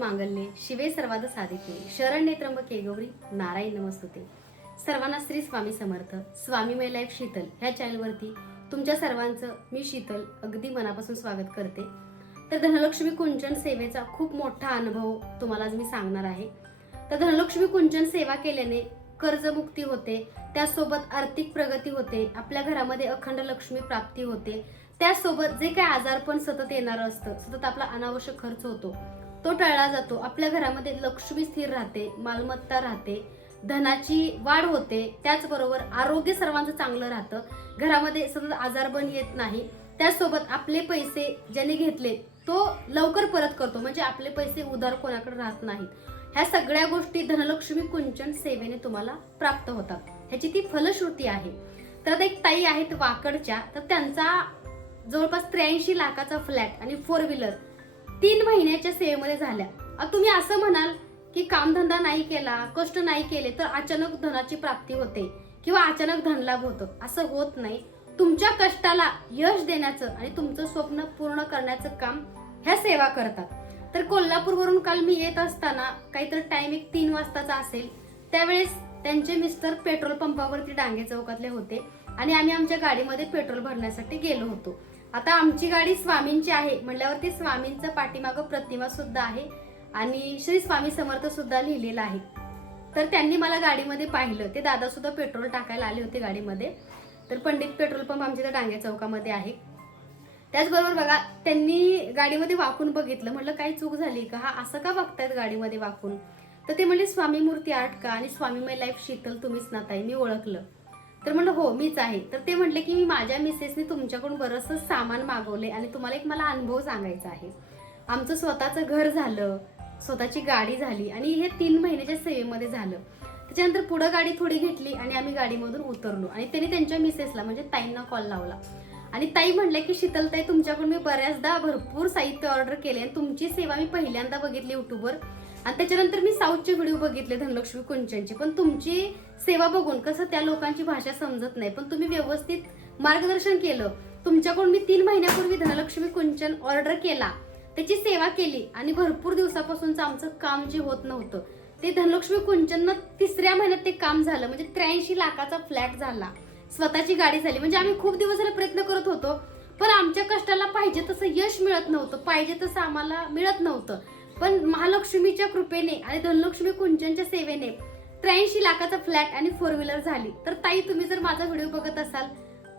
मांगल्ये शिवे सर्वाद साधिके शरण्ये त्र्यंबके गौरी नारायण नमस्तुते. सर्वांना श्री स्वामी समर्थ. स्वामी मै लाईफ शीतल ह्या चॅनलवरती तुमच्या सर्वांचं मी शीतल अगदी मनापासून स्वागत करते. तर धनलक्ष्मी कुंचन सेवेचा खूप मोठा अनुभव तुम्हाला आज मी सांगणार आहे. तर धनलक्ष्मी कुंचन सेवा केल्याने कर्जमुक्ती होते त्यासोबत आर्थिक प्रगती होते आपल्या घरामध्ये अखंड लक्ष्मी प्राप्ती होते. त्यासोबत जे काही आजारपण सतत येणारं असतं सतत आपला अनावश्यक खर्च होतो तो टाळला जातो. आपल्या घरामध्ये लक्ष्मी स्थिर राहते मालमत्ता राहते धनाची वाढ होते त्याचबरोबर आरोग्य सर्वांचं चांगलं राहतं. घरामध्ये सतत आजारपण येत नाही. त्यासोबत आपले पैसे ज्याने घेतले तो लवकर परत करतो. म्हणजे आपले पैसे उधार कोणाकडे राहत नाहीत. ह्या सगळ्या गोष्टी धनलक्ष्मी कुंचन सेवेने तुम्हाला प्राप्त होतात. ह्याची ती फलश्रुती आहे. तर एक ताई आहेत वाकडच्या. तर त्यांचा जवळपास त्र्याऐंशी लाखाचा फ्लॅट आणि फोर व्हीलर तीन महिन्याच्या सेवेमध्ये झाल्या. तुम्ही असं म्हणाल की कामधंदा नाही केला कष्ट नाही केले तर अचानक धनाची प्राप्ती होते किंवा अचानक धनलाभ होतो. असं होत नाही. तुमच्या कष्टाला यश देण्याचं आणि तुमचं स्वप्न पूर्ण करण्याचं काम ह्या सेवा करतात. तर कोल्हापूरवरून काल मी येत असताना काहीतरी टाइम एक तीन वाजताचा असेल त्यावेळेस त्यांचे मिस्टर पेट्रोल पंपावरती डांगे चौकातले होते आणि आम्ही आमच्या गाडीमध्ये पेट्रोल भरण्यासाठी गेलो होतो. आता आमची गाडी स्वामींची आहे म्हटल्यावरती स्वामींचं पाठीमागं प्रतिमा सुद्धा आहे आणि श्री स्वामी समर्थ सुद्धा लिहिलेलं आहे. तर त्यांनी मला गाडीमध्ये पाहिलं. ते दादा सुद्धा पेट्रोल टाकायला आले होते गाडीमध्ये. तर पंडित पेट्रोल पंप आमच्या इथं डांगे चौकामध्ये आहे. त्याचबरोबर बघा त्यांनी गाडीमध्ये वाकून बघितलं. म्हटलं काही चूक झाली का? हा असं का बघतायत गाडीमध्ये वाकून? तर ते म्हणले स्वामी मूर्ती आर्ट का? आणि स्वामी माय लाईफ शीतल तुम्हीच ना ताई मी ओळखलं. तर म्हणलं हो मीच आहे. तर ते म्हटले की मी माझ्या मिसेसने तुमच्याकडून बरंचसं सामान मागवले आणि तुम्हाला एक मला अनुभव सांगायचा आहे. आमचं स्वतःचं घर झालं स्वतःची गाडी झाली आणि हे तीन महिन्याच्या सेवेमध्ये झालं. त्याच्यानंतर पुढं गाडी थोडी घेतली आणि आम्ही गाडीमधून उतरलो आणि त्यांनी त्यांच्या मिसेसला म्हणजे ताईंना कॉल लावला. आणि ताई म्हणल्या की शीतलताई तुमच्याकडून मी बऱ्याचदा भरपूर साहित्य ऑर्डर केले आणि तुमची सेवा मी पहिल्यांदा बघितली युट्यूबवर आणि त्याच्यानंतर मी साऊथचे व्हिडिओ बघितले धनलक्ष्मी कुंचनचे. पण तुमची सेवा बघून कसं त्या लोकांची भाषा समजत नाही. पण तुम्ही व्यवस्थित मार्गदर्शन केलं. तुमच्याकडून मी तीन महिन्यापूर्वी धनलक्ष्मी कुंचन ऑर्डर केला. त्याची सेवा केली आणि भरपूर दिवसापासूनच आमचं काम जे होत नव्हतं ते धनलक्ष्मी कुंचननं तिसऱ्या महिन्यात ते काम झालं. म्हणजे त्र्याऐंशी लाखाचा फ्लॅट झाला. स्वतःची गाडी झाली. म्हणजे आम्ही खूप दिवस झाले प्रयत्न करत होतो पण आमच्या कष्टाला पाहिजे तसं यश मिळत नव्हतं. पाहिजे तसं आम्हाला मिळत नव्हतं. पण महालक्ष्मीच्या कृपेने आणि धनलक्ष्मी कुंचनच्या सेवेने त्र्याऐंशी लाखाचा फ्लॅट आणि फोर व्हीलर झाली. तर ताई तुम्ही जर माझा व्हिडिओ बघत असाल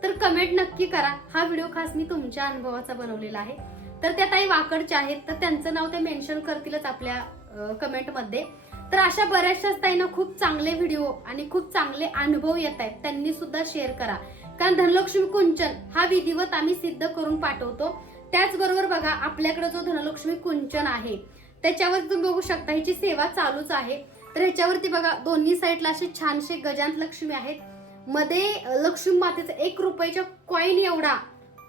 तर कमेंट नक्की करा. हा व्हिडिओ खास मी तुमच्या अनुभवाचा बनवलेला आहे. तर त्या ताई वाकडच्या आहेत तर त्यांचं नाव ते मेन्शन करतीलच आपल्या कमेंटमध्ये तर अशा बऱ्याचशाच ताईंना खूप चांगले व्हिडिओ आणि खूप चांगले अनुभव येत आहेत. त्यांनी सुद्धा शेअर करा. कारण धनलक्ष्मी कुंचन हा विधिवत आम्ही सिद्ध करून पाठवतो. त्याचबरोबर बघा आपल्याकडे जो धनलक्ष्मी कुंचन आहे त्याच्यावर तुम्ही बघू शकता ह्याची सेवा चालूच आहे. तर ह्याच्यावरती बघा दोन्ही साईडला असे छानसे गजांत लक्ष्मी आहेत. मध्ये लक्ष्मी मातेचा एक रुपयाच्या कॉईन एवढा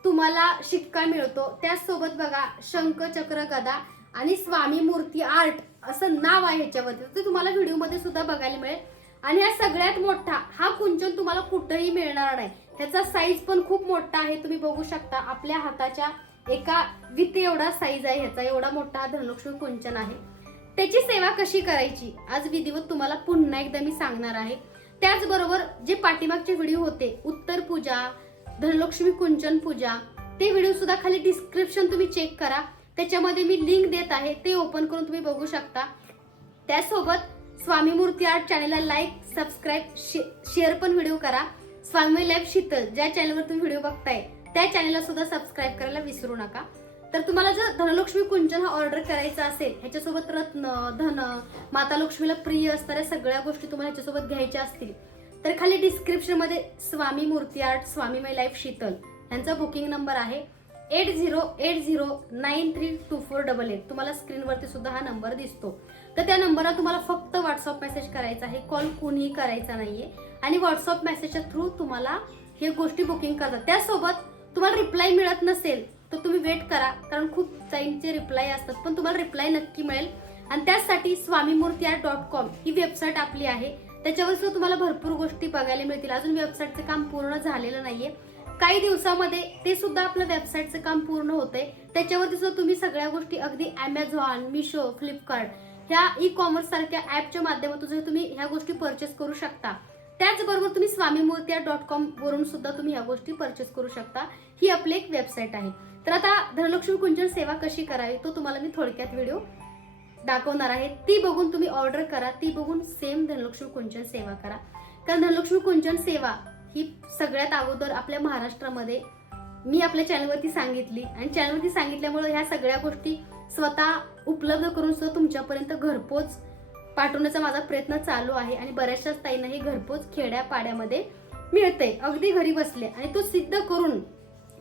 तुम्हाला शिक्का मिळतो. त्याचसोबत बघा शंख चक्र गदा आणि स्वामी मूर्ती आर्ट असं नाव आहे ह्याच्यावरती. ते तुम्हाला व्हिडिओमध्ये सुद्धा बघायला मिळेल. आणि हा सगळ्यात मोठा हा कुंचन तुम्हाला कुठंही मिळणार नाही. ह्याचा साईज पण खूप मोठा आहे. तुम्ही बघू शकता आपल्या हाताच्या एका विते एवढा साईज आहे ह्याचा एवढा मोठा हा धनलक्ष्मी कुंचन आहे. त्याची सेवा कशी करायची? आज विधिवत तुम्हाला पुन्हा एकदा मी सांगणार आहे. त्याचबरोबर जे पाठीमागचे व्हिडिओ होते उत्तर पूजा धनलक्ष्मी कुंचन पूजा ते व्हिडिओ सुद्धा खाली डिस्क्रिप्शन तुम्ही चेक करा. त्याच्यामध्ये मी लिंक देत आहे ते ओपन करून तुम्ही बघू शकता. त्यासोबत स्वामी मूर्ती आर्ट चॅनलला लाईक सबस्क्राईब शेअर पण व्हिडिओ करा. स्वामी लाईफ शीतल ज्या चॅनलवर तुम्ही व्हिडिओ बघताय. त्या चॅनलला सुद्धा सबस्क्राईब करायला विसरू नका. तर तुम्हाला जर धनलक्ष्मी कुंचन हा ऑर्डर करायचा असेल ह्याच्यासोबत रत्न धन माता लक्ष्मीला प्रिय असणाऱ्या सगळ्या गोष्टी तुम्हाला ह्याच्यासोबत घ्यायच्या असतील. तर खाली डिस्क्रिप्शनमध्ये Swami Murthy art Swami my life Sheetal यांचा बुकिंग नंबर आहे eight zero eight zero nine three two four double eight तुम्हाला स्क्रीनवरती सुद्धा हा नंबर दिसतो. तर त्या नंबरला तुम्हाला फक्त व्हॉट्सअप मेसेज करायचा आहे. कॉल कुणीही करायचा नाहीये. आणि व्हॉट्सअप मेसेजच्या थ्रू तुम्हाला हे गोष्टी बुकिंग करतात. त्यासोबत तुम्हाला रिप्लाय मिळत नसेल तर तुम्ही वेट करा. कारण खूप जाईंचे रिप्लाय असतात पण तुम्हाला रिप्लाय नक्की मिळेल. आणि त्यासाठी स्वामीमूर्ती आर डॉट कॉम ही वेबसाईट आपली आहे. त्याच्यावर सुद्धा तुम्हाला भरपूर गोष्टी बघायला मिळतील. अजून वेबसाईटचं काम पूर्ण झालेलं नाहीये. काही दिवसामध्ये ते सुद्धा आपलं वेबसाईटचं काम पूर्ण होतंय. त्याच्यावरती सुद्धा तुम्ही सगळ्या गोष्टी अगदी अमेझॉन मिशो फ्लिपकार्ट ह्या ई कॉमर्स सारख्या ऍपच्या माध्यमातून तुम्ही ह्या गोष्टी परचेस करू शकता. त्याचबरोबर तुम्ही स्वामी मूर्त्या डॉट कॉम वरून सुद्धा तुम्ही ह्या गोष्टी परचेस करू शकता. ही आपली एक वेबसाईट आहे. तर आता धनलक्ष्मी कुंजन सेवा कशी करावी तो तुम्हाला मी थोडक्यात व्हिडिओ दाखवणार आहे. ती बघून तुम्ही ऑर्डर करा. ती बघून सेम धनलक्ष्मी कुंचन सेवा करा. कारण धनलक्ष्मी कुंचन सेवा ही सगळ्यात अगोदर आपल्या महाराष्ट्रामध्ये मी आपल्या चॅनलवरती सांगितली. आणि चॅनलवरती सांगितल्यामुळे ह्या सगळ्या गोष्टी स्वतः उपलब्ध करून सुद्धा तुमच्यापर्यंत घरपोच पाठवण्याचा माझा प्रयत्न चालू आहे आणि बऱ्याचशाच ताईंना हे घरपोच खेड्यापाड्यामध्ये मिळते अगदी घरी बसले आणि तो सिद्ध करून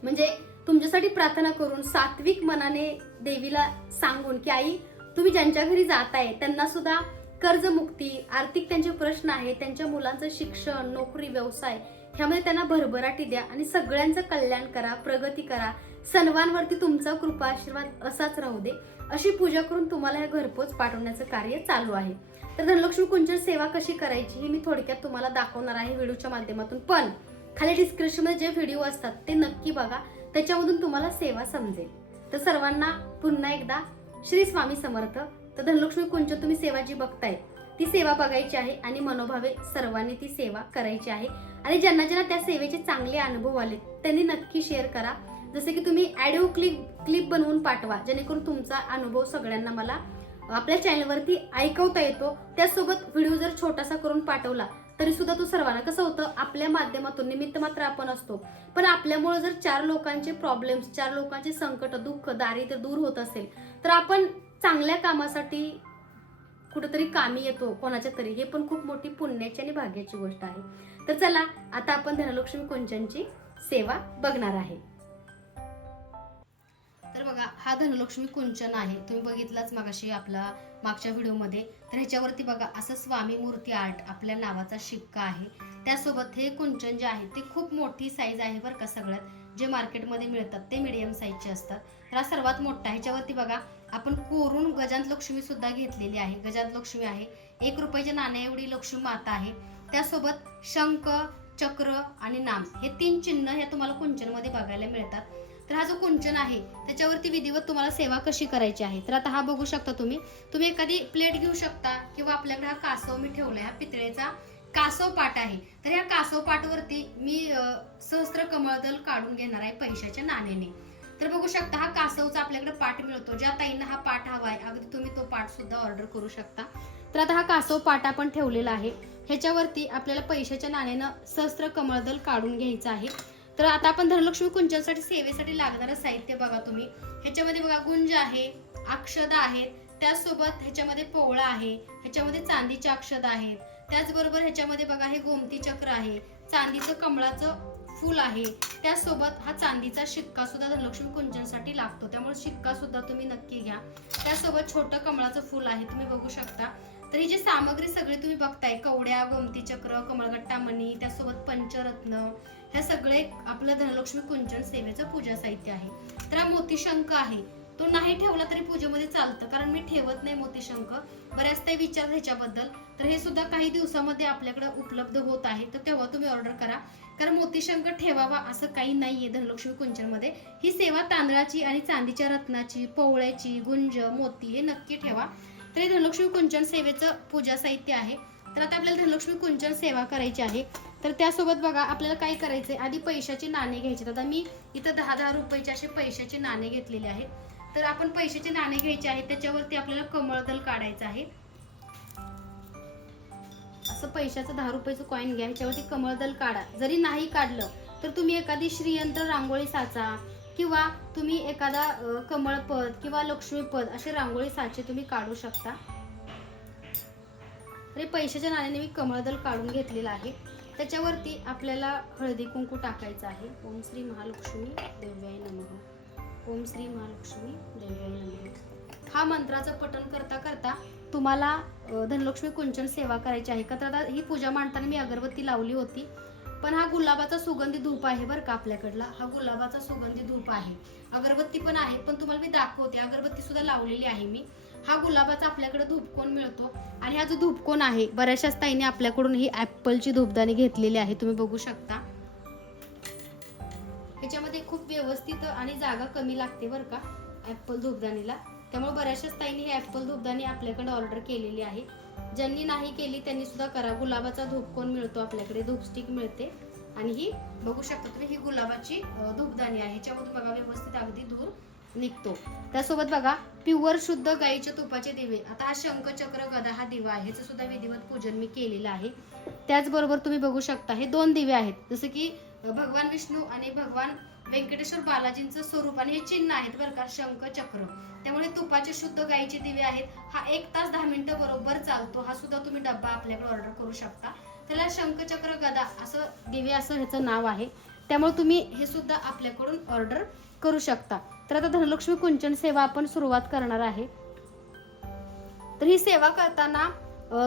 म्हणजे तुमच्यासाठी प्रार्थना करून सात्विक मनाने देवीला सांगून की आई तुम्ही ज्यांच्या घरी जाताय त्यांना सुद्धा कर्जमुक्ती आर्थिक त्यांचे प्रश्न आहेत त्यांच्या मुलांचं शिक्षण नोकरी व्यवसाय ह्यामध्ये त्यांना भरभराटी द्या आणि सगळ्यांचं कल्याण करा प्रगती करा. सर्वांवरती तुमचा कृपा आशीर्वाद असाच राहू दे. अशी पूजा करून तुम्हाला हे घरपोच पाठवण्याचं कार्य चालू आहे. तर धनलक्ष्मी कुंजन सेवा कशी करायची ही मी थोडक्यात तुम्हाला दाखवणार आहे व्हिडिओच्या माध्यमातून. पण खाली डिस्क्रिप्शनमध्ये जे व्हिडिओ असतात ते नक्की बघा. त्याच्यामधून तुम्हाला सेवा समजेल. तर सर्वांना पुन्हा एकदा श्री स्वामी समर्थ. तर धनलक्ष्मी कुंज तुम्ही सेवा जी बघताय ती सेवा बघायची आहे आणि मनोभावे सर्वांनी ती सेवा करायची आहे. आणि ज्यांना ज्यांना त्या सेवेचे चांगले अनुभव आले त्यांनी नक्की शेअर करा. जसे की तुम्ही ॲडिओ क्लिप क्लिप बनवून पाठवा जेणेकरून तुमचा अनुभव सगळ्यांना मला आपल्या चॅनलवरती ऐकवता येतो. त्यासोबत व्हिडिओ जर छोटासा करून पाठवला तरी सुद्धा तो सर्वांना कसं होतं आपल्या माध्यमातून निमित्त मात्र आपण असतो. पण आपल्यामुळे जर चार लोकांचे प्रॉब्लेम्स चार लोकांचे संकट दुःख दारिद्र्य दूर होत असेल तर आपण चांगल्या कामासाठी कुठेतरी कामी येतो कोणाच्या तरी. हे पण खूप मोठी पुण्याची आणि भाग्याची गोष्ट आहे. तर चला आता आपण धनलक्ष्मी कुंचनची सेवा बघणार आहे. तर बघा हा धनलक्ष्मी कुंचन आहे. तुम्ही बघितलाच मागाशी आपला मागच्या व्हिडिओमध्ये. तर ह्याच्यावरती बघा असं स्वामी मूर्ती आर्ट आपल्या नावाचा शिक्का आहे. त्यासोबत हे कुंचन जे आहे ते खूप मोठी साईज आहे बरं का सगळ्यात. जे मार्केटमध्ये मिळतात ते मिडियम साईजचे असतात. तर हा सर्वात मोठा ह्याच्यावरती बघा आपण कोरून गजांत लक्ष्मी सुद्धा घेतलेली आहे. गजांत लक्ष्मी आहे. एक रुपयाच्या नाण्या एवढी लक्ष्मी माता आहे. त्यासोबत शंख चक्र आणि नाम हे तीन चिन्ह हे तुम्हाला कुंचनमध्ये बघायला मिळतात. तर हा जो कुंचन आहे त्याच्यावरती विधिवत तुम्हाला सेवा कशी करायची आहे? तर आता हा बघू शकता तुम्ही. तुम्ही एखादी प्लेट घेऊ शकता किंवा आपल्याकडे हा कासव मी ठेवला हा पितळेचा कासव पाट आहे. तर ह्या कासव पाटवरती मी सहस्त्र कमळदल काढून घेणार आहे पैशाच्या नाण्याने. तर बघू शकता हा कासवचा आपल्याकडे पाठ मिळतो. ज्या ताईंना हा पाठ हवा आहे अगदी तुम्ही तो पाठ सुद्धा ऑर्डर करू शकता. तर आता हा कासव पाट आपण ठेवलेला आहे. ह्याच्यावरती आपल्याला पैशाच्या नाण्यानं सहस्त्र कमळदल काढून घ्यायचं आहे. तर आता आपण धनलक्ष्मी कुंचनसाठी सेवेसाठी लागणारं साहित्य बघा तुम्ही. ह्याच्यामध्ये बघा गुंज आहे अक्षदा आहेत त्याचसोबत ह्याच्यामध्ये पोवळा आहे ह्याच्यामध्ये चांदीचे अक्षदा आहेत. त्याचबरोबर ह्याच्यामध्ये बघा हे गोमती चक्र आहे चांदीचं कमळाचं फूल आहे. त्याचसोबत हा चांदीचा शिक्का सुद्धा धनलक्ष्मी कुंजनसाठी लागतो. त्यामुळे शिक्का सुद्धा तुम्ही नक्की घ्या. त्यासोबत छोटं कमळाचं फूल आहे तुम्ही बघू शकता. तर ही जी सामग्री सगळी तुम्ही बघताय कवड्या गोमती चक्र कमळगट्टा मणी त्यासोबत पंचरत्न ह्या सगळे आपलं धनलक्ष्मी कुंचन सेवेचं पूजा साहित्य आहे. तर हा मोतीशंक आहे. तो नाही ठेवला तरी पूजेमध्ये चालतं. कारण मी ठेवत नाही मोतीशंक बऱ्याच ते विचार ह्याच्याबद्दल. तर हे सुद्धा काही दिवसामध्ये आपल्याकडे उपलब्ध होत आहे. तर तेव्हा तुम्ही ऑर्डर करा. कारण मोतीशंक ठेवावा असं काही नाहीये धनलक्ष्मी कुंचनमध्ये. ही सेवा तांदळाची आणि चांदीच्या रत्नाची पोवळ्याची गुंज मोती हे नक्की ठेवा. तर हे धनलक्ष्मी कुंचन सेवेचं पूजा साहित्य आहे. तर आता आपल्याला धनलक्ष्मी कुंचन सेवा करायची आहे. तर त्यासोबत बघा आपल्याला काय करायचंय? आधी पैशाचे नाणे घ्यायचे. आता मी इथं दहा दहा रुपयाचे असे पैशाचे नाणे घेतलेले आहेत. तर आपण पैशाचे नाणे घ्यायचे आहेत त्याच्यावरती आपल्याला कमळदल काढायचं आहे. असं पैशाचं दहा रुपयाचं कॉईन घ्या ह्याच्यावरती कमळदल काढा. जरी नाही काढलं तर तुम्ही एखादी श्रीयंत्र रांगोळी साचा किंवा तुम्ही एखादा कमळपद किंवा लक्ष्मीपद असे रांगोळी साचे तुम्ही काढू शकता. अरे हे पैशाच्या नाण्याने मी कमळदल काढून घेतलेला आहे. त्याच्यावरती आपल्याला हळदी कुंकू टाकायचं आहे. ओम श्री महालक्ष्मी देव्याय नमः. ओम श्री महालक्ष्मी देव्याय नमः. हा मंत्राचं पठण करता करता तुम्हाला धनलक्ष्मी कुंचन सेवा करायची आहे का? तर आता ही पूजा मांडताना मी अगरबत्ती लावली होती. पण हा गुलाबाचा सुगंधी धूप आहे बरं का आपल्याकडला. हा गुलाबाचा सुगंधी धूप आहे. अगरबत्ती पण आहे पण तुम्हाला मी दाखवते. अगरबत्ती सुद्धा लावलेली आहे मी. हा गुलाबाचा आपल्याकडे धूपकोन मिळतो. आणि हा जो धूपकोन आहे बऱ्याचशाच ताईने आपल्याकडून ही ऍपलची धूपदाणी घेतलेली आहे. तुम्ही बघू शकता. ह्याच्यामध्ये खूप व्यवस्थित आणि जागा कमी लागते बरं का ॲपल धूपदाणीला. त्यामुळे बऱ्याचशाच ताईंनी ही ॲपल धूपदाणी आपल्याकडे ऑर्डर केलेली आहे. ज्यांनी नाही केली त्यांनी सुद्धा करा. गुलाबाचा धूपकोन मिळतो आपल्याकडे धूपस्टिक मिळते. आणि ही बघू शकता तुम्ही ही गुलाबाची धूपदाणी आहे. ह्याच्यामधून बघा व्यवस्थित अगदी धूर निघतो. त्यासोबत बघा प्युअर शुद्ध गाईच्या तुपाचे दिवे. आता हा शंखचक्र गदा हा दिवा आहे ह्याचं सुद्धा विधिवत पूजन मी केलेलं आहे. त्याचबरोबर तुम्ही बघू शकता हे दोन दिवे आहेत. जसं की भगवान विष्णू आणि भगवान व्यंकटेश्वर बालाजींचं स्वरूप आणि हे चिन्ह आहेत बरं का शंख चक्र त्यामुळे तुपाचे शुद्ध गाईचे दिवे आहेत. हा एक तास दहा मिनिटं बरोबर चालतो हा सुद्धा तुम्ही डब्बा आपल्याकडे ऑर्डर करू शकता. त्याला शंखचक्र गदा असं दिवे असं ह्याचं नाव आहे. त्यामुळे तुम्ही हे सुद्धा आपल्याकडून ऑर्डर करू शकता. तर आता धनलक्ष्मी कुंचन सेवा आपण सुरुवात करणार आहे. तर ही सेवा करताना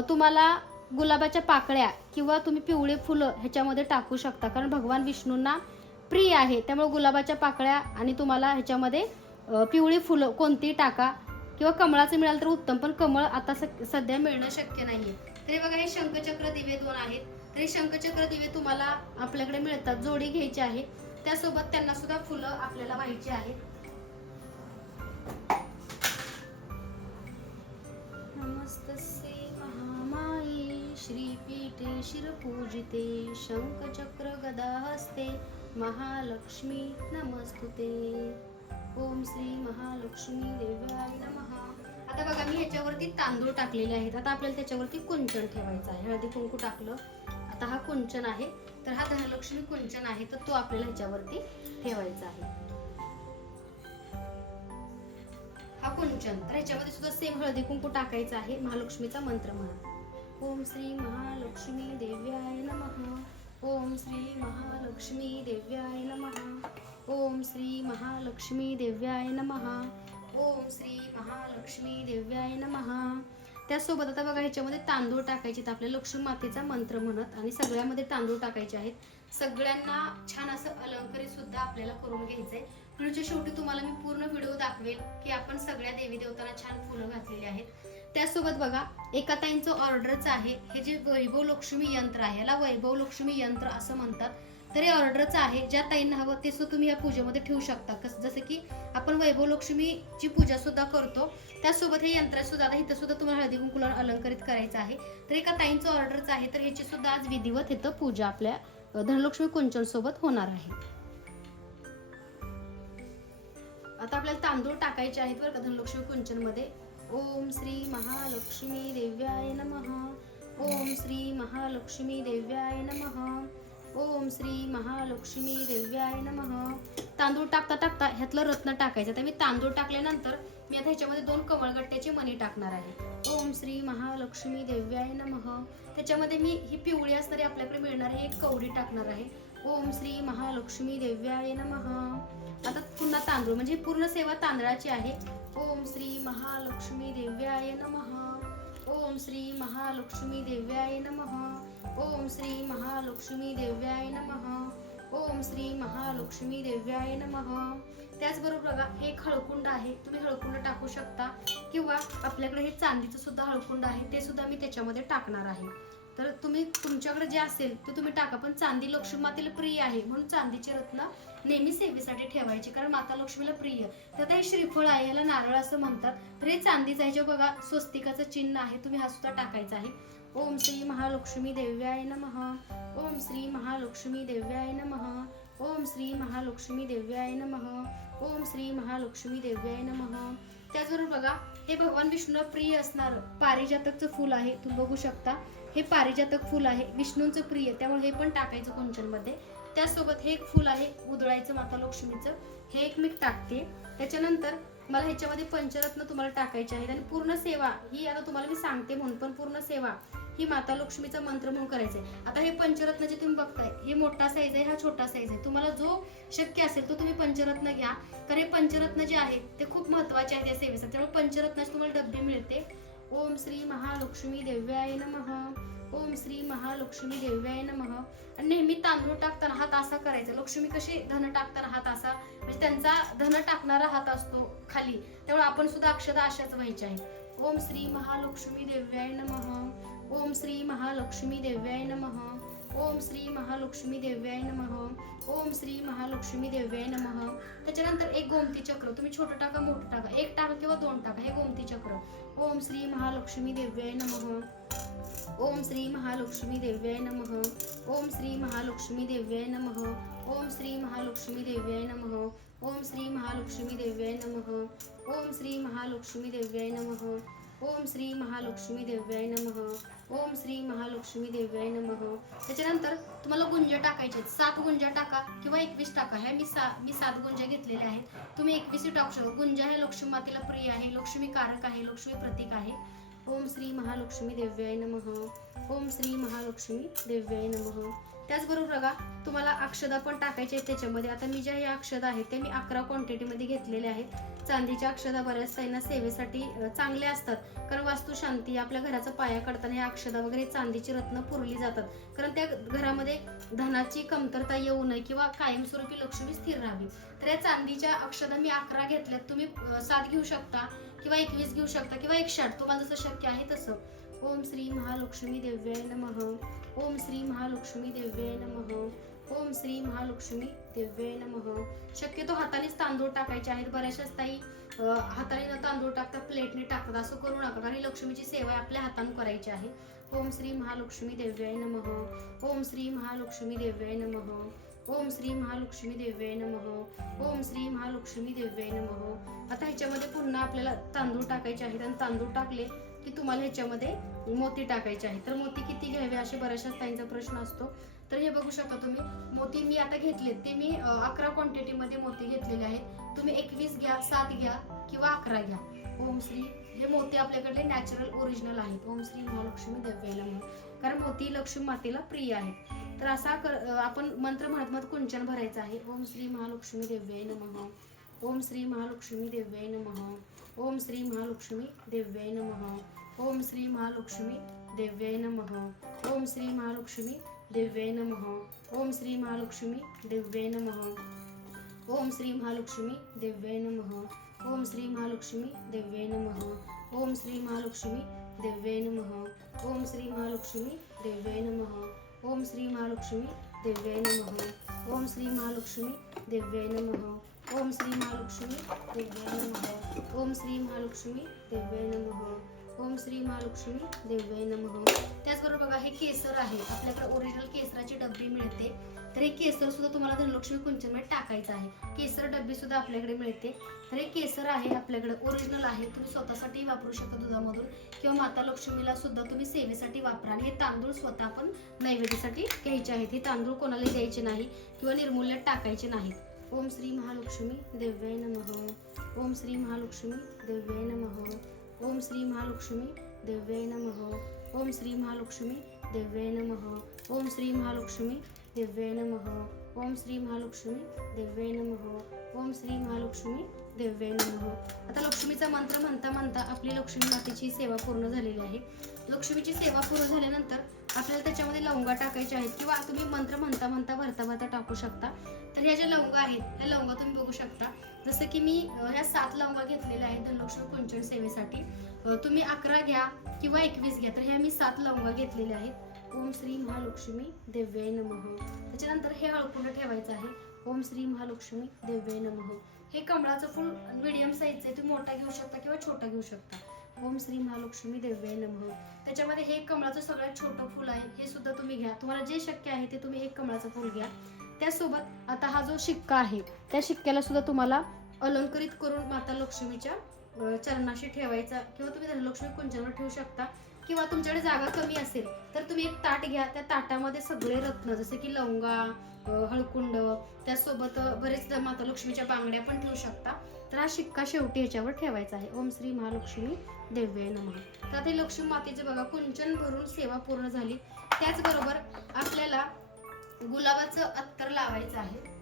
तुम्हाला गुलाबाच्या पाकळ्या किंवा तुम्ही पिवळे फुलं ह्याच्यामध्ये टाकू शकता. कारण भगवान विष्णूंना प्रिय आहे त्यामुळे गुलाबाच्या पाकळ्या आणि तुम्हाला ह्याच्यामध्ये पिवळी फुलं कोणतीही टाका. किंवा कमळाचं मिळालं तर उत्तम पण कमळ आता स- सध्या मिळणं शक्य नाही तरी बघा हे शंखचक्र दिवे दोन आहेत. तर हे शंखचक्र दिवे तुम्हाला आपल्याकडे मिळतात जोडी घ्यायची आहे. त्यासोबत त्यांना सुद्धा फुलं आपल्याला व्हायची आहेत. नमस्तस्ये महामाये श्रीपीठे शिरपूजिते शंखचक्र गदाहस्ते महालक्ष्मी नमस्तुते. ओम श्री महालक्ष्मी देवाय नमः. आता बघा मी ह्याच्यावरती तांदूळ टाकलेले आहेत. आता आपल्याला त्याच्यावरती कुंचन ठेवायचं आहे. हळदी कुंकू टाकलं. आता हा कुंचन आहे. तर हा धनलक्ष्मी कुंचन आहे. तर तो आपल्याला ह्याच्यावरती ठेवायचा आहे. अकुंचन तर ह्याच्यामध्ये सुद्धा सेम हळदी कुंकू टाकायचं आहे. महालक्ष्मीचा मंत्र म्हणा. ओम श्री महालक्ष्मी देव्याय नमः. ओम श्री महालक्ष्मी देव्याय नमः. ओम श्री महालक्ष्मी देव्याय नमः. ओम श्री महालक्ष्मी देव्याय नमः. त्यासोबत आता बघा ह्याच्यामध्ये तांदूळ टाकायचे तर आपल्या लक्ष्मी मातेचा मंत्र म्हणत आणि सगळ्यामध्ये तांदूळ टाकायचे आहेत. सगळ्यांना छान असं अलंकरित सुद्धा आपल्याला करून घ्यायचंय. व्हिडिओच्या शेवटी तुम्हाला मी पूर्ण व्हिडिओ दाखवेल की आपण सगळ्या देवी देवतांना छान फुलं घातलेली आहेत. त्यासोबत बघा एका ताईंचं ऑर्डरचं आहे. हे जे वैभव लक्ष्मी यंत्र आहे याला वैभव लक्ष्मी यंत्र असं म्हणतात. तर हे ऑर्डरचं आहे ज्या ताईंना हवं ते सुद्धा तुम्ही या पूजेमध्ये ठेवू शकता. कस जसं की आपण वैभव लक्ष्मीची पूजा सुद्धा करतो. त्यासोबत हे यंत्र सुद्धा आता इथं सुद्धा तुम्हाला हळदी कुंकुला अलंकारित करायचं आहे. तर एका ताईंचं ऑर्डरचं आहे. तर ह्याची सुद्धा आज विधिवत इथं पूजा आपल्या धनलक्ष्मी कुंचन सोबत होणार आहे. आता आपल्याला तांदूळ टाकायचे आहेत बरं का धनलक्ष्मी कुंचनमध्ये. ओम श्री महालक्ष्मी देव्याय नमः. ओम श्री महालक्ष्मी देव्याय नमः. ओम श्री महालक्ष्मी देव्याय नमः. तांदूळ टाकता टाकता ह्यातलं रत्न टाकायचं. आता मी तांदूळ टाकल्यानंतर मी आता ह्याच्यामध्ये दोन कमळगट्ट्याची मणी टाकणार आहे. ओम श्री महालक्ष्मी देव्याय नमः. त्याच्यामध्ये मी ही पिवळी असणारी आपल्याकडे मिळणारी एक कवडी टाकणार आहे. ओम श्री महालक्ष्मी देव्याय नमः. आता पुन्हा तांदूळ म्हणजे पूर्ण सेवा तांदळाची आहे. ओम श्री महालक्ष्मी देव्याय नमः. ओम श्री महालक्ष्मी देव्याय नमः. ओम श्री महालक्ष्मी देव्याय नमः. ओम श्री महालक्ष्मी देव्याय नमः. त्याचबरोबर बघा हे एक हळकुंड आहे. तुम्ही हळकुंड टाकू शकता. किंवा आपल्याकडे हे चांदीचं सुद्धा हळकुंड आहे. ते सुद्धा मी त्याच्यामध्ये टाकणार आहे. तर तुम्ही तुमच्याकडे जे असेल ते तुम्ही टाका. पण चांदी लक्ष्मी मातेला प्रिय आहे. म्हणून चांदीचे रत्न नेहमी सेवेसाठी ठेवायचे. कारण माता लक्ष्मीला प्रिय. तर आता हे श्रीफळ आहे याला नारळ असं म्हणतात. तर हे चांदीचं आहे जे बघा स्वस्तिकाचं चिन्ह आहे. तुम्ही हा सुद्धा टाकायचा आहे. ओम श्री महालक्ष्मी देव्याय नमः. ओम श्री महालक्ष्मी देव्याय नमः. ओम श्री महालक्ष्मी देव्याय नमः. ओम श्री महालक्ष्मी देव्याय नमः. त्याचबरोबर बघा हे भगवान विष्णूला प्रिय असणारं पारिजातकचं फूल आहे. तुम्ही बघू शकता. हे पारिजातक फूल आहे विष्णूंचं प्रिय त्यामुळे हे पण टाकायचं कुंचनमध्ये. त्यासोबत हे एक फूल आहे उधळायचं माता लक्ष्मीचं. हे एक मी टाकते. त्याच्यानंतर मला ह्याच्यामध्ये पंचरत्न तुम्हाला टाकायचे आहेत आणि पूर्ण सेवा ही आता तुम्हाला मी सांगते म्हणून पण पूर्ण सेवा ही माता लक्ष्मीचा मंत्र म्हणून करायचं आहे आता हे पंचरत्न जे तुम्ही बघताय हे मोठा साईज आहे हा छोटा साईज आहे. तुम्हाला जो शक्य असेल तो तुम्ही पंचरत्न घ्या. कारण हे पंचरत्न जे आहेत ते खूप महत्त्वाचे आहेत या सेवेसाठी. त्यामुळे पंचरत्नाचे तुम्हाला डब्बे मिळते. ओम श्री महालक्ष्मी देव्याय नमः. ओम श्री महालक्ष्मी देव्याय नमः. आणि नेहमी तांदूळ टाकताना हात असा करायचा. लक्ष्मी कशी धन टाकताना हात असा म्हणजे त्यांचा धन टाकणारा हात असतो खाली. त्यामुळे आपण सुद्धा अक्षता अशाच व्हायच्या आहेत. ओम श्री महालक्ष्मी देव्याय नमः. ओम श्री महालक्ष्मी देव्याय नमः. ओम श्री महालक्ष्मी देव्याय नमः। ओम श्री महालक्ष्मी देव्याय नमः। त्याच्यानंतर एक गोमती चक्र, तुम्ही छोटं टाका, मोठं टाका. एक टाका किंवा दोन टाका, हे गोमती चक्र. ओम श्री महालक्ष्मी देव्याय नमः. ओम श्री महालक्ष्मी देव्याय नमः. ओम श्री महालक्ष्मी देव्याय नमः. ओम श्री महालक्ष्मी देव्याय नमः. ओम श्री महालक्ष्मी देव्याय नमः. ओम श्री महालक्ष्मी देव्याय नमः. ओम श्री महालक्ष्मी देव्याय नमः. ओम श्री महालक्ष्मी देव्याय नमः. त्याच्यानंतर तुम्हाला गुंजा टाकायचे आहेत. सात गुंजा टाका किंवा एकवीस टाका. ह्या मी सा मी सात गुंजा घेतलेल्या आहेत. तुम्ही एकवीस टाकू शकता. गुंजा हे लक्ष्मी मातेला प्रिय आहे. लक्ष्मी कारक आहे. लक्ष्मी प्रतीक आहे. ओम श्री महालक्ष्मी देव्याय नमः. ओम श्री महालक्ष्मी देव्याय नमः. त्याचबरोबर बघा तुम्हाला अक्षदा पण टाकायचे आहेत त्याच्यामध्ये. आता मी ज्या हे अक्षदा आहेत त्या मी अकरा क्वांटिटीमध्ये घेतलेल्या आहेत. चांदीच्या अक्षदा बऱ्याच ताईंना सेवेसाठी चांगल्या असतात. कारण वास्तू शांती आपल्या घराचा पाया काढताना ह्या अक्षदा वगैरे चांदीची रत्न पुरली जातात. कारण त्या घरामध्ये धनाची कमतरता येऊ नये किंवा कायमस्वरूपी लक्ष्मी स्थिर राहावी. तर या चांदीच्या अक्षदा मी अकरा घेतल्यात. तुम्ही सात घेऊ शकता किंवा एकवीस घेऊ शकता किंवा एकशे आठ तुम्हाला जसं शक्य आहे तसं. ओम श्री महालक्ष्मी देव्याय नमः। ओम श्री महालक्ष्मी देव्याय नमः। ओम श्री महालक्ष्मी देव्याय नमः। शक्यतो हातानेच तांदूळ टाकायचे आहेत बऱ्याचशाच ताई हाताने न तांदूळ टाकता प्लेटने टाकतात असं करू नका कारण लक्ष्मीची सेवा आपल्या हाताने करायची आहे. ओम श्री महालक्ष्मी देव्याय नमः। ओम श्री महालक्ष्मी देव्याय नमः। ओम श्री महालक्ष्मी देव्याय नमः। ओम श्री महालक्ष्मी देव्याय नमः। आता ह्याच्यामध्ये पुन्हा आपल्याला तांदूळ टाकायचे आहेत आणि तांदूळ टाकले की तुम्हाला ह्याच्यामध्ये मोती टाकायचे आहे तर मोती किती घ्यावे असे बऱ्याचशाच ताईंचा प्रश्न असतो. तर हे बघू शकता तुम्ही मोती मी आता घेतलेत. ते मी अकरा क्वांटिटीमध्ये मोती घेतलेले आहेत. तुम्ही एकवीस घ्या सात घ्या किंवा अकरा घ्या. ओम श्री हे मोती आपल्याकडे नॅचरल ओरिजिनल आहेत. ओम श्री महालक्ष्मी देवयाला म्हणून. कारण मोती लक्ष्मी मातेला प्रिय आहेत. तर असा कर आपण मंत्र म्हणत म्हणत कुंचन भरायचं आहे. ओम श्री महालक्ष्मी देव्याय नमः. ओम श्री महालक्ष्मी देव्याय नमः. ओम श्री महालक्ष्मी देव्याय नमः. ओम श्री महालक्ष्मी देव्याय नमः ओम श्री महालक्ष्मी देव्याय नमः ओम श्री महालक्ष्मी देव्याय नमः ओम श्री महालक्ष्मी देव्याय नमः ओम श्री महालक्ष्मी देव्याय नमः ओम श्री महालक्ष्मी देव्याय नमः ओम श्री महालक्ष्मी देव्याय नमः ओम श्री महालक्ष्मी देव्याय नमः ओम श्री महालक्ष्मी देव्याय नमः ओम श्री महालक्ष्मी देव्याय नमः ओम श्री महालक्ष्मी देव्याय नमः ओम श्री महालक्ष्मी देव्याय नम. त्याचबरोबर बघा हे केसर आहे. आपल्याकडे ओरिजिनल केसराची डब्बी मिळते. तर हे केसर सुद्धा तुम्हाला धनलक्ष्मी कुंचनमध्ये टाकायचं आहे. केसर डब्बी सुद्धा आपल्याकडे मिळते. तर हे केसर आहे आपल्याकडे ओरिजिनल आहे. तुम्ही स्वतःसाठी वापरू शकता दुधामधून. किंवा माता लक्ष्मीला सुद्धा तुम्ही सेवेसाठी वापरा. आणि हे तांदूळ स्वतः आपण नैवेद्यासाठी घ्यायचे आहेत. हे तांदूळ कोणाला द्यायचे नाही किंवा निर्मूल्यात टाकायचे नाहीत. ओम श्री महालक्ष्मी देव्याय नमः. ओम श्री महालक्ष्मी देव्याय नमः. ओम श्री महालक्ष्मी देव्याय नमः। ओम श्री महालक्ष्मी देव्याय नमः। ओम श्री महालक्ष्मी देव्याय नमः। ओम श्री महालक्ष्मी देव्याय नमः। ओम श्री महालक्ष्मी देव्याय नमः। आता लक्ष्मीचा मंत्र म्हणता म्हणता आपली लक्ष्मी मातेची सेवा पूर्ण झालेली आहे. लक्ष्मीची सेवा पूर्ण झाल्यानंतर आपल्याला त्याच्यामध्ये लवंगा टाकायच्या आहेत किंवा तुम्ही मंत्र म्हणता म्हणता भरता भरता टाकू शकता. तर ह्या ज्या लवंगा आहेत ह्या लवंगा तुम्ही बघू शकता. जसं की मी ह्या सात लवंगा घेतलेल्या आहेत धनलक्ष्मी कुंचन सेवेसाठी. तुम्ही अकरा घ्या किंवा एकवीस घ्या तर ह्या मी सात लवंगा घेतलेल्या आहेत. ओम श्री महालक्ष्मी देव्याय नमः. त्याच्यानंतर हे अळकुंड ठेवायचं आहे. ओम श्री महालक्ष्मी देव्याय नमः. हे कमळाचं फुल मिडियम साईजचं आहे तुम्ही मोठा घेऊ शकता किंवा छोटा घेऊ शकता. ओम श्री महालक्ष्मी देव्य नमः. त्याच्यामध्ये हे कमळाचं सगळ्यात छोटं फुल आहे हे सुद्धा तुम्ही घ्या. तुम्हाला जे शक्य आहे ते तुम्ही एक कमळाचं फुल घ्या. त्यासोबत आता हा जो शिक्का आहे त्या शिक्क्याला सुद्धा तुम्हाला अलंकृत करून माता लक्ष्मीच्या चरणाशी ठेवायचा. किंवा तुम्ही धनलक्ष्मी कुंचनावर ठेवू शकता. किंवा तुमच्याकडे जागा कमी असेल तर तुम्ही एक ताट घ्या. त्या ताटामध्ये सगळे रत्न जसे की लवंगा हळकुंड त्यासोबत बरेचदा माता लक्ष्मीच्या बांगड्या पण ठेवू शकता. तर हा शिक्का शेवटी याच्यावर ठेवायचा आहे. ओम श्री महालक्ष्मी देव्य नम. तर आता लक्ष्मी मातेचे बघा कुंचन भरून सेवा पूर्ण झाली. त्याचबरोबर आपल्याला गुलाबाचं अत्तर लावायचं आहे.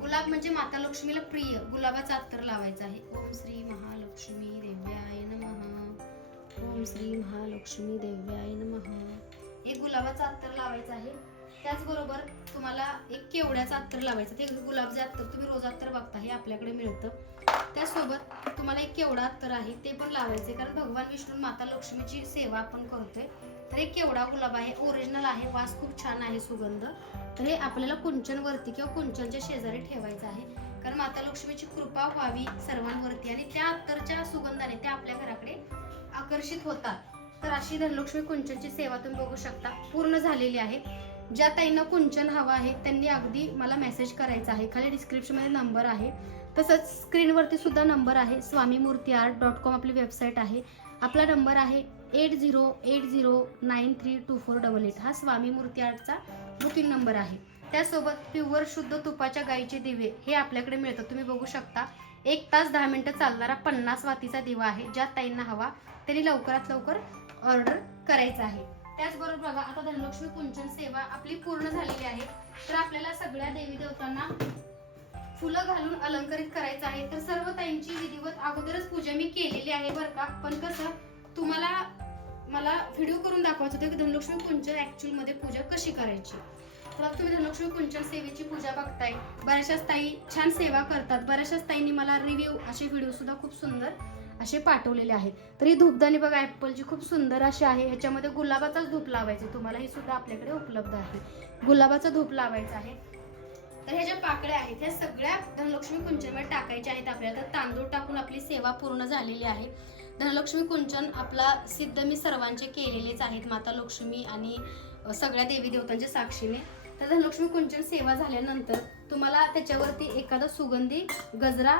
गुलाब म्हणजे माता लक्ष्मीला प्रिय. गुलाबाचं अत्तर लावायचं आहे. ओम श्री महालक्ष्मी देव्याय नमः. ओम श्री महालक्ष्मी देव्याय नमः. हे गुलाबाचं अत्तर लावायचं आहे. त्याचबरोबर तुम्हाला एक केवड्याचं अत्तर लावायचं ते गुलाबचे अत्तर तुम्ही रोज अत्तर बघता हे आपल्याकडे मिळतं. त्यासोबत तुम्हाला एक केवडा अत्तर आहे ते पण लावायचे कारण भगवान विष्णू माता लक्ष्मीची सेवा आपण करतोय. तर हे केवडा गुलाब आहे ओरिजिनल आहे वास खूप छान आहे सुगंध. तर हे आपल्याला कुंचनवरती किंवा कुंचनच्या शेजारी ठेवायचं आहे. कारण माता लक्ष्मीची कृपा व्हावी सर्वांवरती आणि त्या अत्तरच्या सुगंधाने त्या आपल्या घराकडे आकर्षित होतात. तर अशी धनलक्ष्मी कुंचनची सेवा तुम्ही बघू शकता. पूर्ण झालेली आहे. ज्या ताईंना कुंचन हवं आहे त्यांनी अगदी मला मेसेज करायचा आहे. खाली डिस्क्रिप्शनमध्ये नंबर आहे. तसंच स्क्रीनवरती सुद्धा नंबर आहे. Swami Murthy art dot com आपली वेबसाईट आहे. आपला नंबर आहे eight zero eight zero nine three two four double eight हा स्वामी मूर्ती आर्टचा बुकिंग नंबर आहे. त्यासोबत प्युअर शुद्ध तुपाच्या गाईचे दिवे हे आपल्याकडे मिळतात. तुम्ही बघू शकता एक तास दहा मिनटं चालणारा पन्नास वातीचा दिवा आहे. ज्या ताईंना हवा त्यांनी लवकरात लवकर ऑर्डर करायचा आहे. त्याचबरोबर बघा आता धनलक्ष्मी कुंचन सेवा आपली पूर्ण झालेली आहे. तर आपल्याला सगळ्या देवी देवतांना फुलं घालून अलंकरित करायचं आहे. तर सर्व ताईंची विधिवत अगोदरच पूजा मी केलेली आहे बरं का. पण कसं तुम्हाला मला व्हिडिओ करून दाखवायचं होतं की धनलक्ष्मी कुंचन ऍक्च्युअलमध्ये पूजा कशी करायची. तर तुम्ही धनलक्ष्मी कुंचन सेवेची पूजा बघताय. बऱ्याचशाच ताई छान सेवा करतात. बऱ्याचशाच ताईंनी मला रिव्ह्यू असे व्हिडिओ सुद्धा खूप सुंदर असे पाठवलेले आहेत. तर ही धूपदाणी बघा ॲपलची खूप सुंदर अशी आहे. ह्याच्यामध्ये गुलाबाचाच धूप लावायचे. तुम्हाला ही सुद्धा आपल्याकडे उपलब्ध आहे. गुलाबाचा धूप लावायचा आहे. तर ह्या ज्या पाकळ्या आहेत ह्या सगळ्या धनलक्ष्मी कुंचनवर टाकायच्या आहेत आपल्याला. तर तांदूळ टाकून आपली सेवा पूर्ण झालेली आहे. धनलक्ष्मी कुंचन आपला सिद्ध मी सर्वांचे केलेलेच आहेत. माता लक्ष्मी आणि सगळ्या देवी देवतांच्या साक्षीने. तर धनलक्ष्मी कुंचन सेवा झाल्यानंतर तुम्हाला त्याच्यावरती एखादा सुगंधी गजरा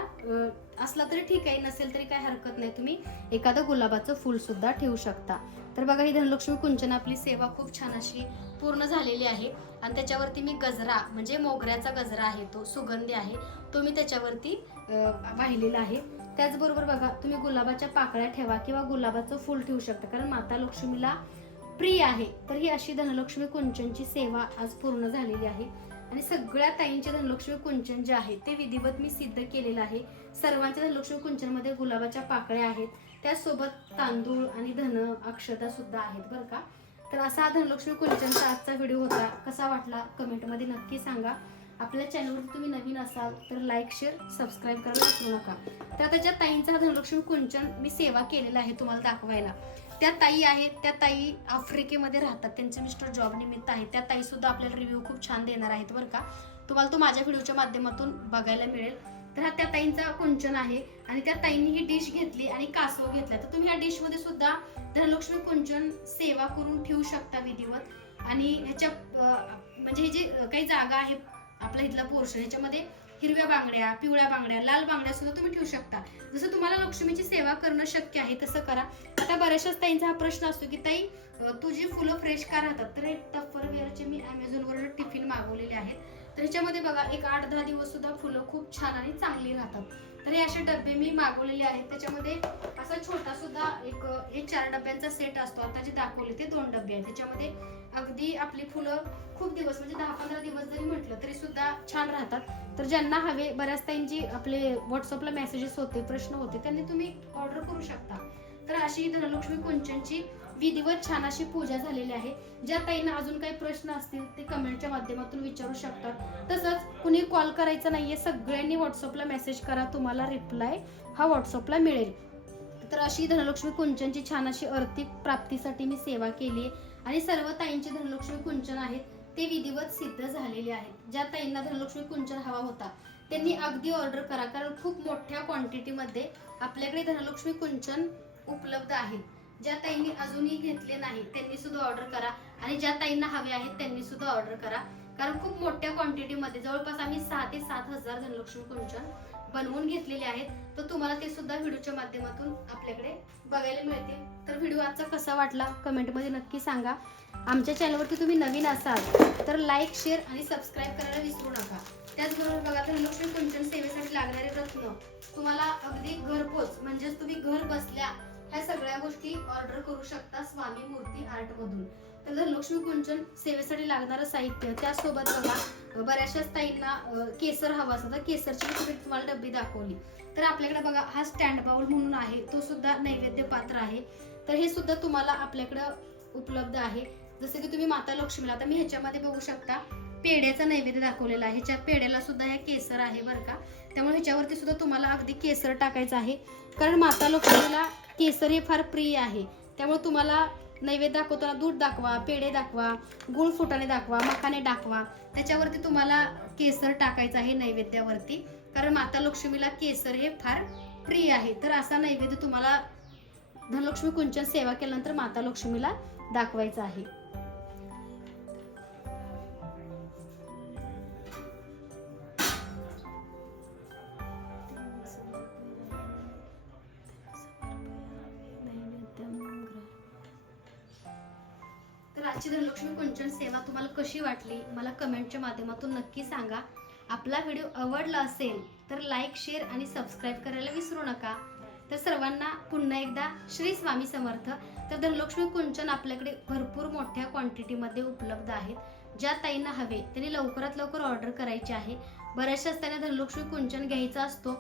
असला तरी ठीक आहे नसेल तरी काही हरकत नाही. तुम्ही एखादं गुलाबाचं फूल सुद्धा ठेवू शकता. तर बघा ही धनलक्ष्मी कुंचन आपली सेवा खूप छान अशी पूर्ण झालेली आहे. आणि त्याच्यावरती मी गजरा म्हणजे मोगऱ्याचा गजरा आहे तो सुगंधी आहे तो मी त्याच्यावरती वाहिलेला आहे. त्याचबरोबर बघा तुम्ही गुलाबाच्या पाकळ्या ठेवा किंवा गुलाबाचं फूल ठेवू शकता कारण माता लक्ष्मीला प्रिय आहे. तर ही अशी धनलक्ष्मी कुंचनची सेवा आज पूर्ण झालेली आहे. आणि सगळ्या ताईंचे धनलक्ष्मी कुंचन जे आहे ते विधिवत मी सिद्ध केलेलं आहे. सर्वांच्या धनलक्ष्मी कुंचनमध्ये गुलाबाच्या पाकळ्या आहेत. त्यासोबत तांदूळ आणि धन अक्षता सुद्धा आहेत बरं का. तर असा हा धनलक्ष्मी कुंचनचा आजचा व्हिडिओ होता. कसा वाटला कमेंटमध्ये नक्की सांगा. आपल्या चॅनलवर तुम्ही नवीन असाल तर लाईक शेअर सबस्क्राईब करायला विसरू नका. तर आता ज्या ताईंचा धनलक्ष्मी कुंचन मी सेवा केलेला आहे तुम्हाला दाखवायला. त्या ताई आहेत त्या ताई आफ्रिकेमध्ये राहतात. त्यांचे मिस्टर जॉब निमित्त आहेत. त्या ताई सुद्धा आपल्याला रिव्ह्यू खूप छान देणार आहेत बरं का. तुम्हाला तो माझ्या व्हिडिओच्या माध्यमातून बघायला मिळेल. तर हा त्या ताईंचा कुंचन आहे आणि त्या ताईंनी ही डिश घेतली आणि कासव घेतला. तर तुम्ही या डिशमध्ये सुद्धा धनलक्ष्मी कुंचन सेवा करून ठेवू शकता विधिवत. आणि ह्याच्या म्हणजे हे जे काही जागा आहे आपल्या इथला पोर्शन ह्याच्यामध्ये हिरव्या बांगड्या पिवळ्या बांगड्या लाल बांगड्या सुद्धा तुम्ही ठेवू शकता. जसं तुम्हाला लक्ष्मीची सेवा करणं शक्य आहे तसं करा. आता बऱ्याचशाच ताईंचा हा प्रश्न असतो की ताई तुझी फुलं फ्रेश का राहतात? तर हे टप्परवेअरचे मी अमेझॉनवरून टिफिन मागवलेले आहेत. तर ह्याच्यामध्ये बघा एक आठ दहा दिवस सुद्धा फुलं खूप छान आणि चांगली राहतात. तर हे असे डबे मी मागवलेले आहेत. त्याच्यामध्ये असा छोटा सुद्धा एक हे चार डब्यांचा सेट असतो. आता जे दाखवले ते दोन डबे आहेत. त्याच्यामध्ये अगदी आपली फुलं खूप दिवस म्हणजे दहा पंधरा दिवस जरी म्हटलं तरी सुद्धा छान राहतात. तर ज्यांना हवे बऱ्याच त्यांची आपले व्हॉट्सअपला मेसेजेस होते प्रश्न होते त्यांनी तुम्ही ऑर्डर करू शकता. तर अशी धनलक्ष्मी कुंचनची विधिवत छान अशी पूजा झालेली आहे. ज्या ताईंना अजून काही प्रश्न असतील ते कमेंटच्या माध्यमातून विचारू शकतात. तसंच कुणी कॉल करायचा नाहीये सगळ्यांनी व्हॉट्सअपला मेसेज करा तुम्हाला रिप्लाय हा व्हॉट्सअपला मिळेल. तर अशी धनलक्ष्मी कुंचनची छान अशी आर्थिक प्राप्तीसाठी मी सेवा केली आहे. आणि सर्व ताईंची धनलक्ष्मी कुंचन आहेत ते विधिवत सिद्ध झालेले आहेत. ज्या ताईंना धनलक्ष्मी कुंचन हवा होता त्यांनी अगदी ऑर्डर करा. कारण खूप मोठ्या क्वांटिटीमध्ये आपल्याकडे धनलक्ष्मी कुंचन उपलब्ध आहे. ज्या ताईंनी अजूनही घेतले नाही त्यांनी सुद्धा ऑर्डर करा. आणि ज्या ताईंना हवे आहेत त्यांनी सुद्धा ऑर्डर करा. कारण खूप मोठ्या क्वांटिटीमध्ये जवळपास आम्ही सहा ते सात हजार धनलक्ष्मी कुंचन बनवून घेतलेले आहेत. तर तुम्हाला ते सुद्धा व्हिडिओच्या माध्यमातून आपल्याकडे बघायला मिळते. तर व्हिडिओ आजचा कसा वाटला कमेंटमध्ये नक्की सांगा. आमच्या चॅनलवरती तुम्ही नवीन असाल तर लाईक शेअर आणि सबस्क्राईब करायला विसरू नका. त्याचबरोबर बघा धनलक्ष्मी कुंचन सेवेसाठी लागणारे रत्न तुम्हाला अगदी घरपोच म्हणजेच तुम्ही घर बसल्या ह्या सगळ्या गोष्टी ऑर्डर करू शकता स्वामी मूर्ती आर्ट मधून. तर लक्ष्मीकुंचन सेवेसाठी लागणारं साहित्य त्यासोबत बघा बऱ्याचशाच ताईंना केसर हवा असतं. तर केसरची मी तुम्हाला डब्बी दाखवली. तर आपल्याकडे बघा हा स्टँड बाउल म्हणून आहे. तो सुद्धा नैवेद्य पात्र आहे. तर हे सुद्धा तुम्हाला आपल्याकडं उपलब्ध आहे. जसं की तुम्ही माता लक्ष्मीला आता मी ह्याच्यामध्ये बघू शकता पेड्याचा नैवेद्य दाखवलेला आहे. ह्याच्या पेड्याला सुद्धा ह्या केसर आहे बरं का. त्यामुळे ह्याच्यावरती सुद्धा तुम्हाला अगदी केसर टाकायचं आहे. कारण माता लक्ष्मीला केसर हे फार प्रिय आहे. त्यामुळे तुम्हाला नैवेद्य दाखवताना दूध दाखवा पेढे दाखवा गुळ फुटाणे दाखवा मखाने दाखवा त्याच्यावरती तुम्हाला केसर टाकायचं आहे नैवेद्यावरती. कारण माता लक्ष्मीला केसर हे फार प्रिय आहे. तर असा नैवेद्य तुम्हाला धनलक्ष्मी कुंचन सेवा केल्यानंतर माता लक्ष्मीला दाखवायचा आहे. आजची धनलक्ष्मी कुंचन सेवा तुम्हाला कशी वाटली? मला कमेंटच्या माध्यमातून नक्की सांगा. आपला व्हिडिओ आवडला असेल तर लाईक शेअर आणि सबस्क्राईब करायला विसरू नका. तर सर्वांना पुन्हा एकदा श्री स्वामी समर्थ. तर धनलक्ष्मी कुंचन आपल्याकडे भरपूर मोठ्या क्वांटिटीमध्ये उपलब्ध आहेत. ज्या ताईंना हवे त्यांनी लवकरात लवकर ऑर्डर करायची आहे. बऱ्याचशाच त्यांना धनलक्ष्मी कुंचन घ्यायचा असतो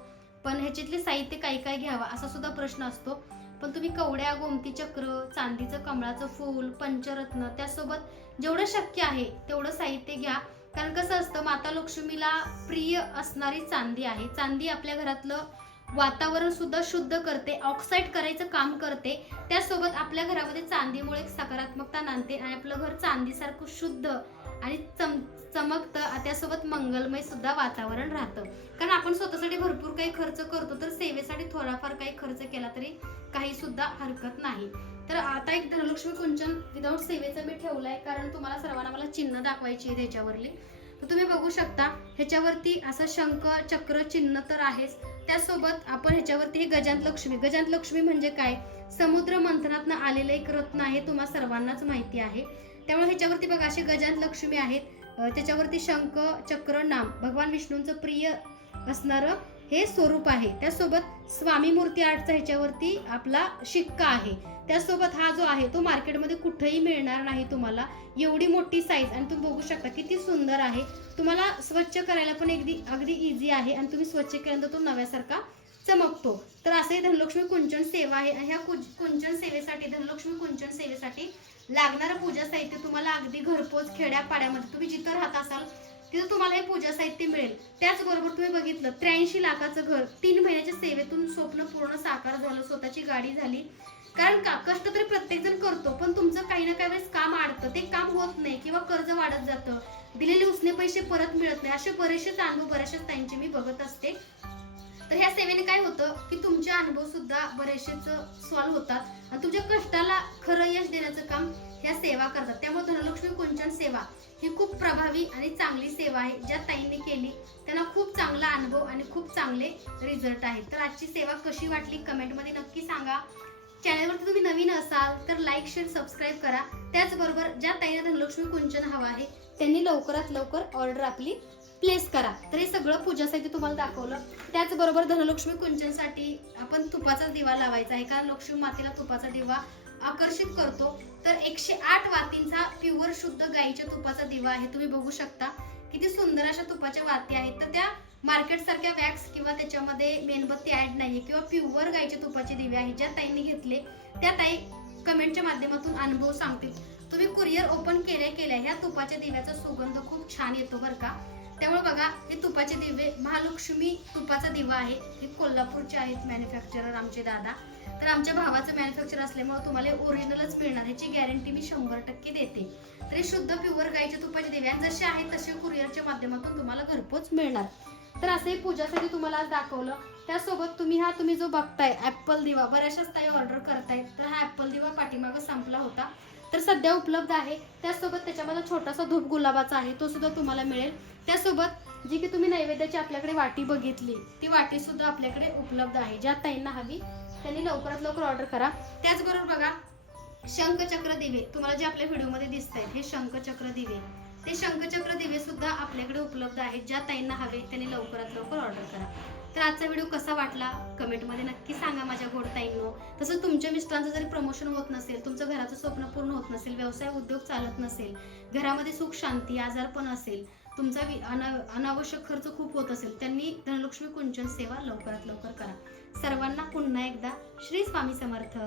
पण ह्याच्यातले साहित्य काय काय घ्यावा असा सुद्धा प्रश्न असतो. पण तुम्ही कवड्या गोमती चक्र चांदीचं कमळाचं फूल पंचरत्न त्यासोबत जेवढं शक्य आहे तेवढं साहित्य घ्या. कारण कसं असतं माता लक्ष्मीला प्रिय असणारी चांदी आहे. चांदी आपल्या घरातलं वातावरण सुद्धा शुद्ध करते ऑक्साईड करायचं काम करते. त्यासोबत आपल्या घरामध्ये चांदीमुळे एक सकारात्मकता नांदते आणि आपलं घर चांदीसारखं शुद्ध आणि चम चमकतं त्यासोबत मंगलमय सुद्धा वातावरण राहतं. कारण आपण स्वतःसाठी भरपूर काही खर्च करतो तर सेवेसाठी थोडाफार काही खर्च केला तरी काही सुद्धा हरकत नाही. तर आता एक धनलक्ष्मी कुंचन विदाऊट सेवेचं मी ठेवलंय कारण तुम्हाला सर्वांना मला चिन्ह दाखवायची आहे त्याच्यावरली. तर तुम्ही बघू शकता ह्याच्यावरती असं शंख चक्र चिन्ह तर आहेच. त्यासोबत आपण ह्याच्यावरती हे गजांत लक्ष्मी गजांत लक्ष्मी म्हणजे काय? समुद्र मंथनातनं आलेलं एक रत्न आहे तुम्हाला सर्वांनाच माहिती आहे. त्यामुळे ह्याच्यावरती बघा असे गजांत लक्ष्मी आहेत. त्याच्यावरती शंख चक्र नाम भगवान विष्णूंचं प्रिय असणारं हे स्वरूप आहे. त्यासोबत स्वामी मूर्ती आर्टचा ह्याच्यावरती आपला शिक्का आहे. त्यासोबत हा जो आहे तो मार्केटमध्ये कुठेही मिळणार नाही तुम्हाला. एवढी मोठी साईज आणि तुम्ही बघू शकता किती सुंदर आहे. तुम्हाला स्वच्छ करायला पण अगदी अगदी इझी आहे आणि तुम्ही स्वच्छ केल्यानंतर तो नव्यासारखा चमकतो. तर असंही धनलक्ष्मी कुंचन सेवा आहे. आणि ह्या कुंचन सेवेसाठी धनलक्ष्मी कुंचन सेवेसाठी लागणारं पूजा साहित्य तुम्हाला अगदी घरपोच खेड्यापाड्यामध्ये तुम्ही जिथं राहत असाल तिथं तुम्हाला हे पूजा साहित्य मिळेल. त्याचबरोबर तुम्ही बघितलं त्र्याऐंशी लाखाचं घर तीन महिन्याच्या सेवेतून स्वप्न पूर्ण साकार झालं स्वतःची गाडी झाली. कारण का? कष्ट तरी प्रत्येक जण करतो पण तुमचं काही ना काही वेळेस काम अडतं ते काम होत नाही किंवा कर्ज वाढत जातं. दिलेले उसने पैसे परत मिळत नाही. असे बरेचसे अनुभव बरेचसे त्यांचे मी बघत असते. तर ह्या सेवेने काय होतं की तुमचे अनुभव सुद्धा बरेचसेच सॉल्व्ह होतात. आणि तुमच्या कष्टाला खरं यश देण्याचं काम ह्या सेवा करतात. त्यामुळे धनलक्ष्मी कुंचन सेवा ही खूप प्रभावी आणि चांगली सेवा आहे ज्या ताईंनी केली. त्यांना खूप चांगला अनुभव आणि खूप चांगले रिझल्ट आहेत. तर आजची सेवा कशी वाटली कमेंटमध्ये नक्की सांगा. चॅनलवरती तुम्ही नवीन असाल तर लाईक शेअर सबस्क्राईब करा. त्याचबरोबर ज्या ताईला धनलक्ष्मी कुंचन हवा आहे त्यांनी लवकरात लवकर ऑर्डर आपली प्लेस करा. तर हे सगळं पूजा साहित्य तुम्हाला दाखवलं. त्याचबरोबर धनलक्ष्मी कुंचनसाठी आपण तुपाचा दिवा लावायचा आहे. कारण लक्ष्मी मातेला तुपाचा दिवा आकर्षित करतो. तर एकशे आठ वातींचा प्युअर शुद्ध गाईच्या तुपाचा दिवा आहे. तुम्ही बघू शकता. किती सुंदर अशा तुपाच्या वाती आहेत. तर त्या मार्केट सारख्या वॅक्स किंवा त्याच्यामध्ये मेणबत्ती ऍड नाही किंवा प्युअर गाईच्या तुपाचे दिवे आहेत ज्या ताईंनी घेतले. त्या ताई कमेंटच्या माध्यमातून अनुभव सांगतील. तुम्ही कुरिअर ओपन केल्या केल्या ह्या तुपाच्या दिव्याचा सुगंध खूप छान येतो बरं का? त्यामुळे बघा हे तुपाचे दिवे महालक्ष्मी तुपाचा दिवा आहे. हे कोल्हापूरचे आहेत मॅन्युफॅक्चरर आमचे दादा. तर आमच्या भावाचं मॅन्युफॅक्चर असल्यामुळे तुम्हाला ओरिजिनलच मिळणार. ह्याची गॅरंटी मी शंभर टक्के देते. तर हे शुद्ध प्युअर गाईचे तुपाचे दिवे आणि जसे आहेत तसे कुरिअरच्या माध्यमातून तुम्हाला घरपोच मिळणार. तर असं हे पूजासाठी तुम्हाला आज दाखवलं. त्यासोबत तुम्ही हा तुम्ही जो बघताय ऍपल दिवा बऱ्याचशाच ताई ऑर्डर करतायत. तर हा ऍपल दिवा पाठीमागं संपला होता. तर सध्या उपलब्ध आहे. त्यासोबत त्याच्यामध्ये छोटासा धूप गुलाबाचा आहे तो सुद्धा तुम्हाला मिळेल. त्यासोबत जी की तुम्ही नैवेद्याची आपल्याकडे वाटी बघितली ती वाटी सुद्धा आपल्याकडे उपलब्ध आहे. ज्या ताईंना हवी त्यांनी लवकरात लवकर ऑर्डर करा. त्याचबरोबर बघा शंखचक्र दिवे. तुम्हाला जे आपल्या व्हिडिओमध्ये दिसत आहेत हे शंखचक्र दिवे. ते शंखचक्र दिवे सुद्धा आपल्याकडे उपलब्ध आहेत. ज्या ताईंना हवे त्यांनी लवकरात लवकर ऑर्डर करा. तर आजचा व्हिडिओ कसा वाटला? कमेंटमध्ये नक्की सांगा माझ्या गोडताईंनो. तसं तसंच तुमच्या मिस्टरांचं जरी प्रमोशन होत नसेल तुमचं घराचं स्वप्न पूर्ण होत नसेल व्यवसाय उद्योग चालत नसेल घरामध्ये सुख शांती आजारपण असेल तुमचा वि- अना- अनावश्यक खर्च खूप होत असेल त्यांनी धनलक्ष्मी कुंचन सेवा लवकरात लवकर करा. सर्वांना पुन्हा एकदा श्री स्वामी समर्थ.